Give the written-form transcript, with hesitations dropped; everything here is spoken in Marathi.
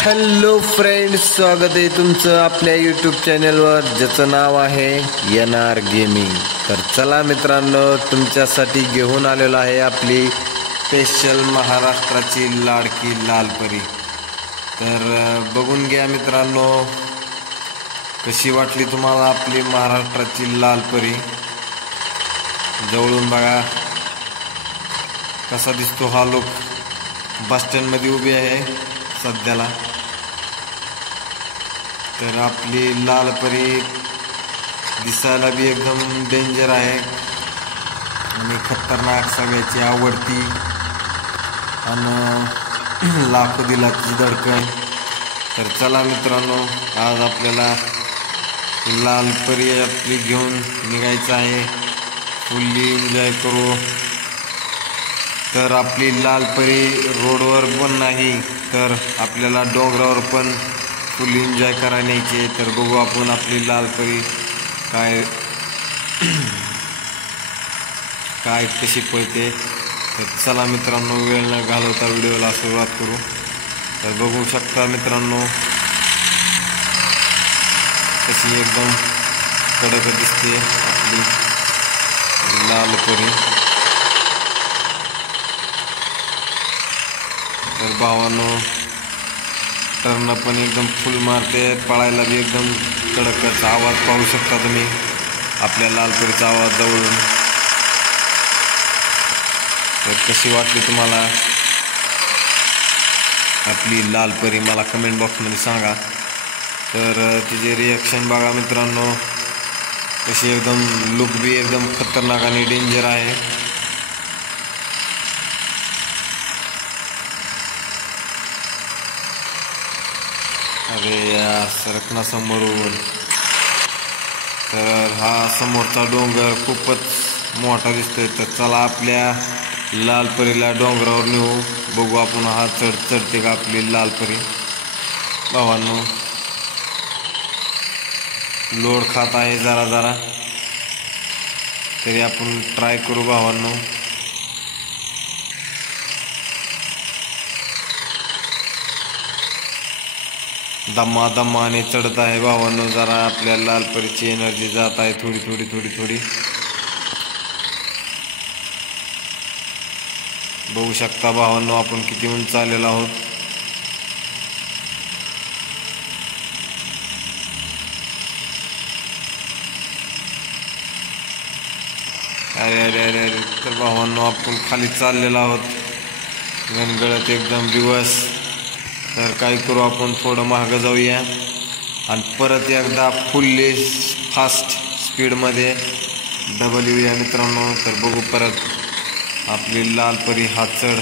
हॅलो फ्रेंड्स, स्वागत आहे तुमचं आपल्या यूट्यूब चॅनलवर ज्याचं नाव आहे NR गेमिंग। तर चला मित्रांनो, तुमच्यासाठी घेऊन आलेलो आहे आपली स्पेशल महाराष्ट्राची लाडकी लाल परी। तर बघून घ्या मित्रांनो, कशी वाटली तुम्हाला आपली महाराष्ट्राची लाल परी। जवळून बघा कसा दिसतो हा लुक। बस स्टँड मध्ये उभी आहे सध्याला। तर आपली लाल परी दिसायला बी एकदम डेंजर आहे आणि खतरनाक, सगळ्याची आवडती आणि लाखो दिलाची धडकन। तर चला मित्रांनो, आज आपल्याला लाल परी आपली घेऊन निघायचं आहे, फुल्ली एन्जॉय करू। तर आपली लाल परी रोडवर पण नाही तर आपल्याला डोंगरावर पण फुल एन्जॉय करायला न्यायचे। तर बघू आपण आपली लाल परी काय कशी पळते। तर चला मित्रांनो, वेळ न घालवता व्हिडिओला सुरुवात करू। तर बघू शकता मित्रांनो, कशी एकदम कडक दिसते आपली लाल परी। तर भावांनो, टर्न पण एकदम फुल मारते, पळायला बी एकदम कडकचा आवाज पाहू शकता तुम्ही आपल्या लाल परीचा आवाज जवळून। तर कशी वाटली तुम्हाला आपली लाल परी, मला कमेंट बॉक्समध्ये सांगा। तर तिचे रिॲक्शन बघा मित्रांनो, कशी एकदम लुक बी एकदम खतरनाक आणि डेंजर आहे। अरे यार, सरकना समोरून। तर हा समोरचा डोंगर खूपच मोठा दिसतोय। तर चला आपल्या लाल परीला डोंगरावर नेऊ, बघू आपण हा चढते का आपली लाल परी। भावांनो, लोड खात आहे जरा जरा, तरी आपण ट्राय करू भावांनो। दमाने चढत आहे भावांनो, जरा आपल्या लाल परीची एनर्जी जात आहे थोडी। बघू शकता भावांनो, आपण किती उंच आलेलो आहोत। अरे अरे अरे अरे, तर भावांनो आपण खाली चाललेलो आहोत, गणगळत एकदम दिवस। तर काय करू, आपण थोडं मागं जाऊया आणि परत एकदा फुल्ली फास्ट स्पीडमध्ये डबल येऊया मित्रांनो। तर बघू परत आपली लाल परी हा चढ